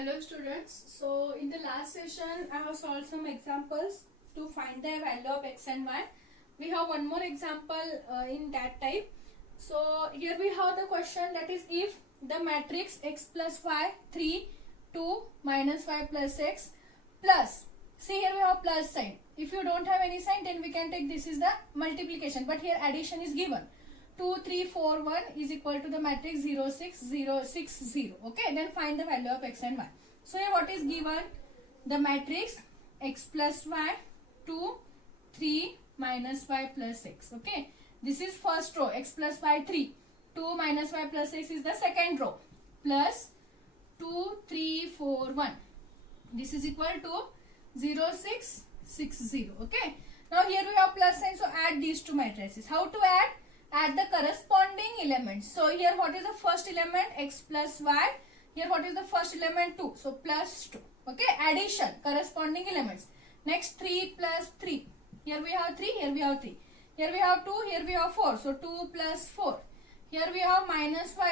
Hello students, so in the last session I have solved some examples to find the value of x and y. We have one more example in that type. So here we have the question, that is if the matrix x plus y 3 2 minus y plus x plus, see here we have plus sign. If you don't have any sign, then we can take this is the multiplication, but here addition is given. 2 3 4 1 is equal to the matrix 0 6 0 6 0. Okay, then find the value of x and y. So here what is given? The matrix x plus y 2 3 minus y plus x. Okay, this is first row, x plus y 3, 2 minus y plus x is the second row, plus 2 3 4 1. This is equal to 0 6 6 0. Okay, now here we have plus sign, so add these two matrices. How to add? Add the corresponding elements. So here what is the first element? X plus y. Here what is the first element? 2. So plus 2. Okay, addition, corresponding elements. Next 3 plus 3. Here we have 3, here we have 3. Here we have 2, here we have 4. So 2 plus 4. Here we have minus 5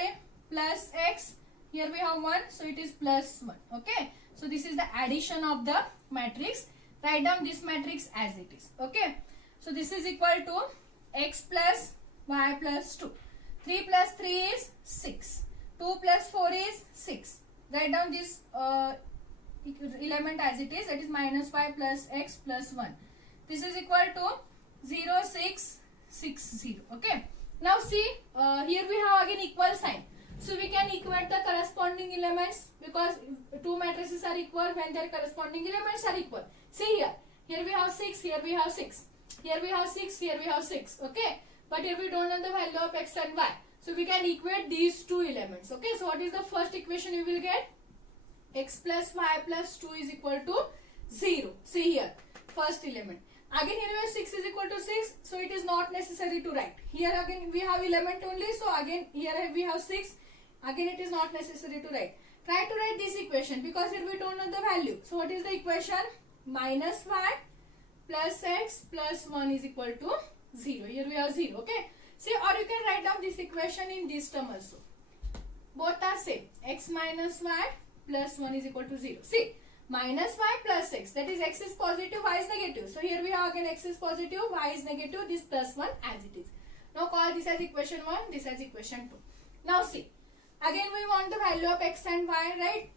plus x. Here we have 1. So it is plus 1. Okay, so this is the addition of the matrix. Write down this matrix as it is. Okay, so this is equal to x plus y plus 2. 3 plus 3 is 6. 2 plus 4 is 6. Write down this element as it is, that is minus y plus x plus 1. This is equal to 0 6 6 0. Okay, now see here we have again equal sign. So we can equate the corresponding elements, because two matrices are equal when their corresponding elements are equal. See here, here we have 6, here we have 6. Here we have 6, here we have 6. Okay, but here we don't know the value of x and y. So we can equate these two elements. Okay, so what is the first equation you will get? X plus y plus 2 is equal to 0. See here, first element. Again here we have 6 is equal to 6. So it is not necessary to write. Here again we have element only. So again here we have 6. Again it is not necessary to write. Try to write this equation, because here we don't know the value. So what is the equation? Minus y plus x plus 1 is equal to 0. Here we have 0. Okay, see, or you can write down this equation in this term also. Both are same. X minus y plus 1 is equal to 0. See, minus y plus x, that is x is positive, y is negative. So here we have again x is positive, y is negative, this plus 1 as it is. Now call this as equation 1, this as equation 2. Now see, again we want the value of x and y, right?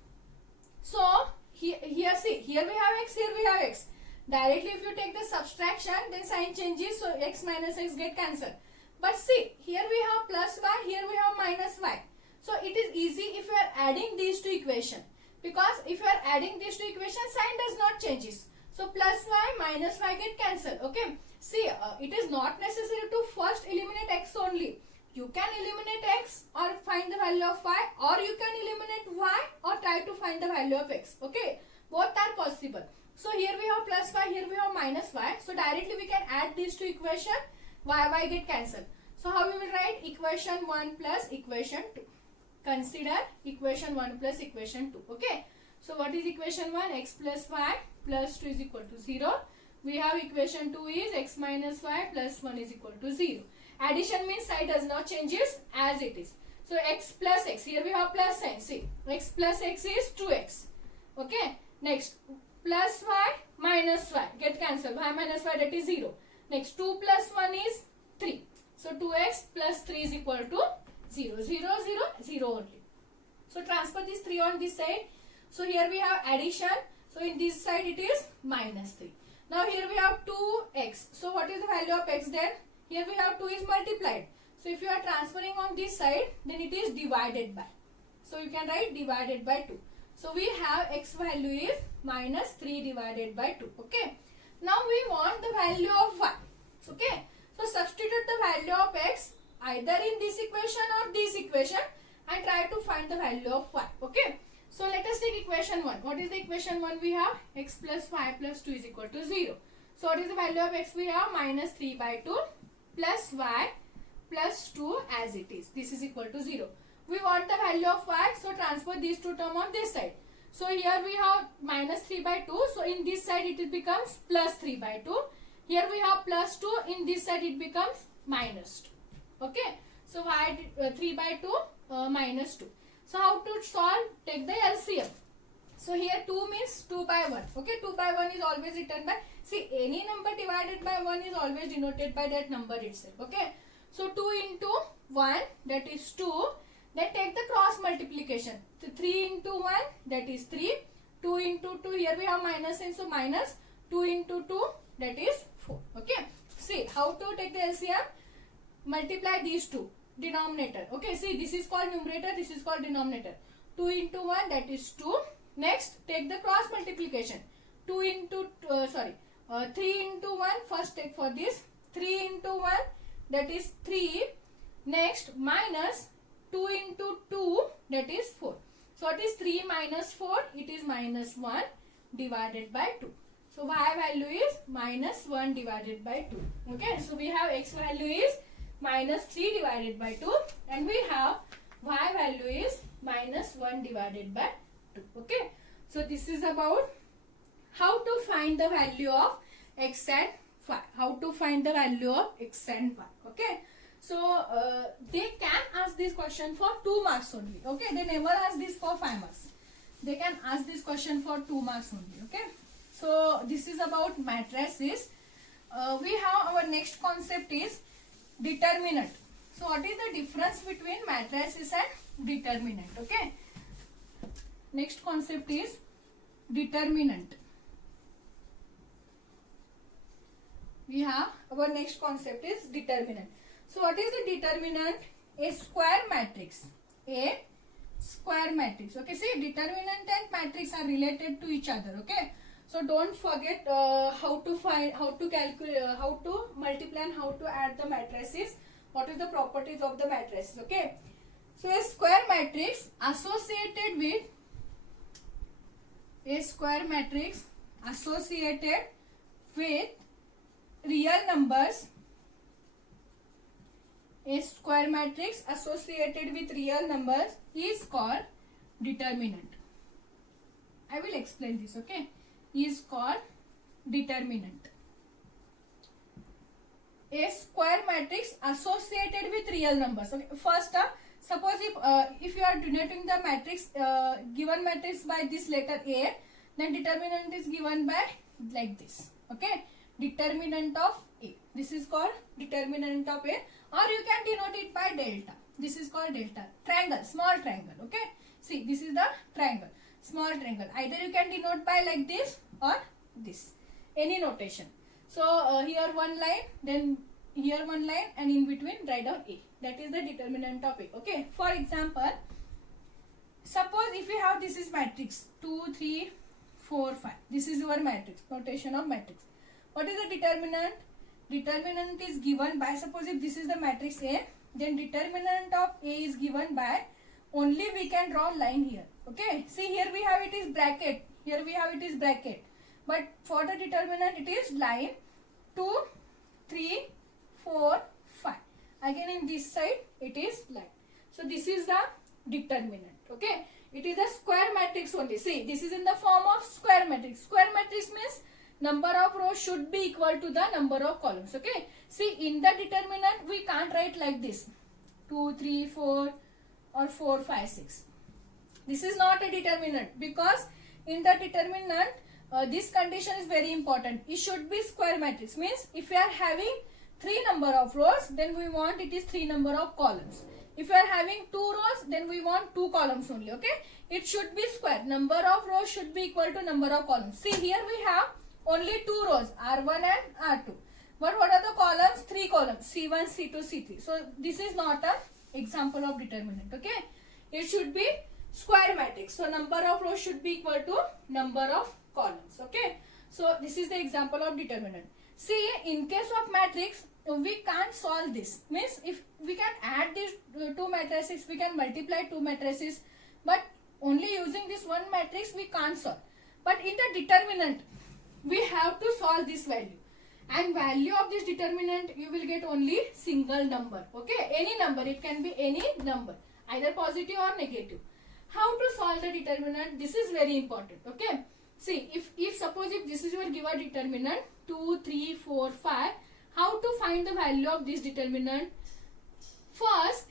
So here see, here we have x, here we have x. Directly if you take the subtraction, then sign changes, so x minus x get cancelled. But see, here we have plus y, here we have minus y. So it is easy if you are adding these two equations, because if you are adding these two equations, sign does not changes. So plus y minus y get cancelled. Okay, see, it is not necessary to first eliminate x only. You can eliminate x or find the value of y, or you can eliminate y or try to find the value of x. Okay, both are possible. So here we have plus y, here we have minus y. So directly we can add these two equations, y get cancelled. So how we will write? Equation 1 plus equation 2. Consider equation 1 plus equation 2. Okay, so what is equation 1? X plus y plus 2 is equal to 0. We have equation 2 is x minus y plus 1 is equal to 0. Addition means sign does not changes as it is. So x plus x, here we have plus sign. See, x plus x is 2x. Okay, next plus y minus y get cancelled, y minus y, that is 0. Next 2 plus 1 is 3. So 2x plus 3 is equal to 0. 0 0 0 only. So transfer this 3 on this side. So here we have addition. So in this side it is minus 3. Now here we have 2x. So what is the value of x then? Here we have 2 is multiplied. So if you are transferring on this side, then it is divided by. So you can write divided by 2. So we have x value is minus 3 divided by 2. Okay. Now we want the value of y. Okay. So substitute the value of x either in this equation or this equation and try to find the value of y. Okay. So let us take equation 1. What is the equation 1 we have? X plus y plus 2 is equal to 0. So what is the value of x we have? Minus 3 by 2 plus y plus 2 as it is. This is equal to 0. We want the value of y, so transfer these two terms on this side. So here we have minus 3 by 2. So in this side it becomes plus 3 by 2. Here we have plus 2. In this side it becomes minus 2. Okay. So y 3 by 2 minus 2. So how to solve? Take the LCM. So here 2 means 2 by 1. Okay, 2 by 1 is always written by, see, any number divided by 1 is always denoted by that number itself. Okay, so 2 into 1, that is 2. Then take the cross multiplication. So 3 into 1, that is 3. 2 into 2, here we have minus sign, so minus 2 into 2, that is 4. Okay, see how to take the LCM. Multiply these two, denominator. Okay, see, this is called numerator, this is called denominator. 2 into 1, that is 2. Next, take the cross multiplication. 3 into 1, first take for this. 3 into 1, that is 3. Next, minus 2 into 2, that is 4. So, it is 3 minus 4, it is minus 1 divided by 2. So, y value is minus 1 divided by 2. Okay, so we have x value is minus 3 divided by 2 and we have y value is minus 1 divided by 2. Okay, so this is about how to find the value of x and y. How to find the value of x and y. Okay, so they can ask this question for 2 marks only. Okay, they never ask this for 5 marks. They can ask this question for 2 marks only. Okay, so this is about matrices. We have our next concept is determinant. So what is the difference between matrices and determinant? Okay, next concept is determinant. We have our next concept is determinant. So what is the determinant? A square matrix. A square matrix. Okay, see, determinant and matrix are related to each other. Okay, so don't forget how to find, how to calculate, how to multiply and how to add the matrices. What is the properties of the matrices? Okay, so a square matrix associated with real numbers. A square matrix associated with real numbers is called determinant. I will explain this. Okay, is called determinant. A square matrix associated with real numbers. Okay, first suppose if you are denoting the matrix given matrix by this letter A, then determinant is given by like this. Okay, determinant of A. This is called determinant of A, or you can denote it by delta. This is called delta. Triangle, small triangle. Okay, see, this is the triangle, small triangle. Either you can denote by like this or this, any notation. So here one line, then here one line, and in between write down A. That is the determinant of A. Okay, for example, suppose if you have this is matrix 2, 3, 4, 5. This is your matrix, notation of matrix. What is the determinant? Determinant is given by, suppose if this is the matrix A, then determinant of A is given by, only we can draw line here. Okay, see, here we have it is bracket, here we have it is bracket, but for the determinant it is line 2, 3, 4, 5. Again in this side it is line. So this is the determinant. Okay, it is a square matrix only. See, this is in the form of square matrix. Square matrix means number of rows should be equal to the number of columns. Okay, see, in the determinant we can't write like this 2, 3, 4 or 4, 5, 6. This is not a determinant, because in the determinant this condition is very important. It should be square matrix, means if we are having 3 number of rows, then we want it is 3 number of columns. If we are having 2 rows, then we want 2 columns only. Okay, it should be square. Number of rows should be equal to number of columns. See, here we have only 2 rows, R1 and R2. But what are the columns? 3 columns, C1, C2, C3. So this is not an example of determinant. Okay, it should be square matrix. So number of rows should be equal to number of columns. Okay, so this is the example of determinant. See, in case of matrix, we can't solve this. Means if we can add these 2 matrices, we can multiply 2 matrices, but only using this one matrix we can't solve. But in the determinant, we have to solve this value, and value of this determinant you will get only single number. Okay, any number, it can be any number, either positive or negative. How to solve the determinant? This is very important. Okay, see, if suppose if this is your given determinant 2, 3, 4, 5, how to find the value of this determinant? First,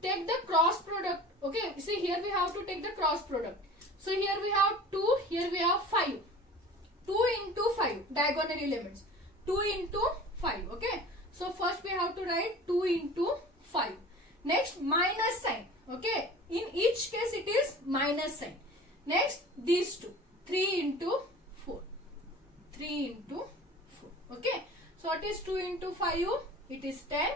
take the cross product. Okay, see, here we have to take the cross product. So here we have 2, here we have 5. 2 into 5 diagonal elements. 2 into 5. Okay. So first we have to write 2 into 5. Next minus sign. Okay. In each case it is minus sign. Next these two. 3 into 4. 3 into 4. Okay. So what is 2 into 5? It is 10.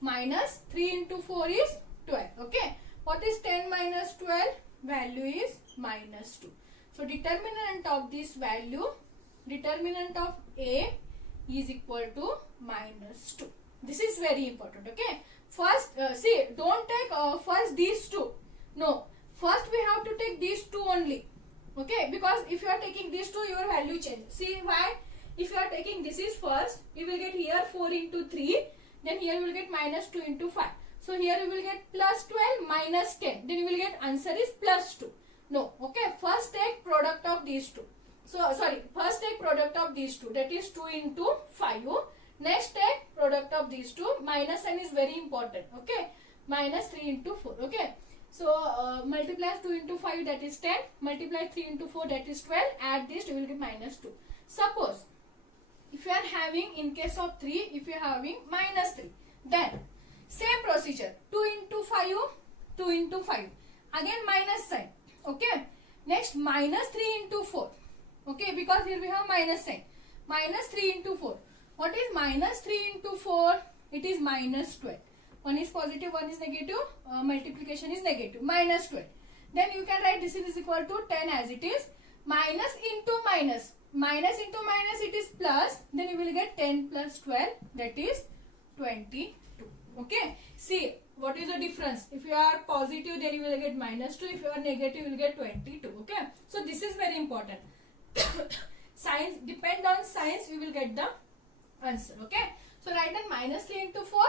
Minus 3 into 4 is 12. Okay. What is 10 minus 12? Value is minus 2. So determinant of this value, determinant of A is equal to minus 2. This is very important. Okay. First, see, don't take first these two. No. First we have to take these two only. Okay. Because if you are taking these two, your value changes. See why? If you are taking this is first, you will get here 4 into 3. Then here you will get minus 2 into 5. So here you will get plus 12 minus 10. Then you will get answer is plus 2. No. Okay. First take product of these two. So sorry. First take product of these two. That is 2 into 5. Next take product of these two. Minus sign is very important. Okay. Minus 3 into 4. Okay. So multiply 2 into 5 that is 10. Multiply 3 into 4 that is 12. Add this you will get minus 2. Suppose if you are having in case of 3 if you are having minus 3 then same procedure 2 into 5 2 into 5 again minus sign. Okay. Next minus 3 into 4. Okay, because here we have minus sign. Minus 3 into 4. What is minus 3 into 4? It is minus 12. One is positive, one is negative. Multiplication is negative. Minus 12. Then you can write this is equal to 10 as it is. Minus into minus. Minus into minus it is plus. Then you will get 10 plus 12. That is 22. Okay. See what is the difference. If you are positive then you will get minus 2. If you are negative you will get 22. Okay. So this is very important. Signs depend on signs you will get the answer. Okay. So write down minus 3 into 4.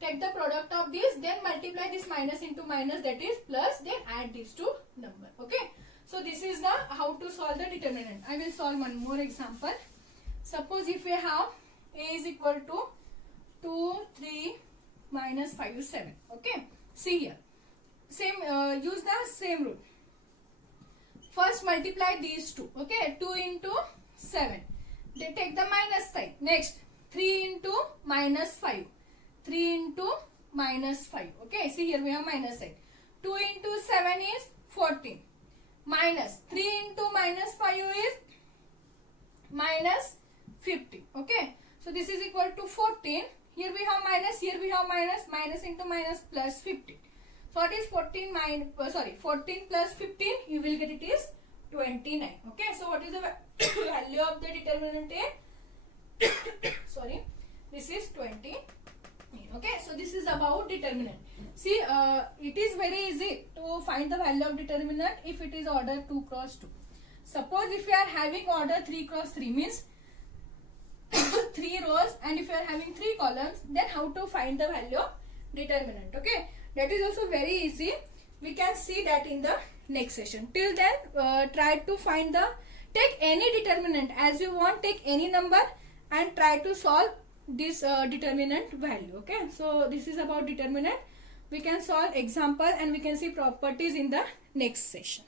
Take the product of this. Then multiply this minus into minus that is plus. Then add these two number. Okay. So this is the how to solve the determinant. I will solve one more example. Suppose if we have A is equal to 2, 3, minus 5, 7. Okay. See here. Same use the same rule. First multiply these two. Okay. 2 into 7. They take the minus sign. Next 3 into minus 5. 3 into minus 5. Okay. See here we have minus sign. 2 into 7 is 14. Minus 3 into minus 5 is minus 50. Okay. So this is equal to 14. Here we have minus. Here we have minus. Minus into minus plus 50. So what is 14 14 plus 15? You will get it is 29. Okay. So what is the value of the determinant A? Sorry. This is 20. Okay. So this is about determinant. See, it is very easy to find the value of determinant if it is order 2 cross 2. Suppose if you are having order 3 cross 3 means 3 rows, and if you are having 3 columns, then how to find the value of determinant. Okay. That is also very easy. We can see that in the next session. Till then, try to find take any determinant as you want, take any number and try to solve this determinant value. Okay. So this is about determinant. We can solve example and we can see properties in the next session.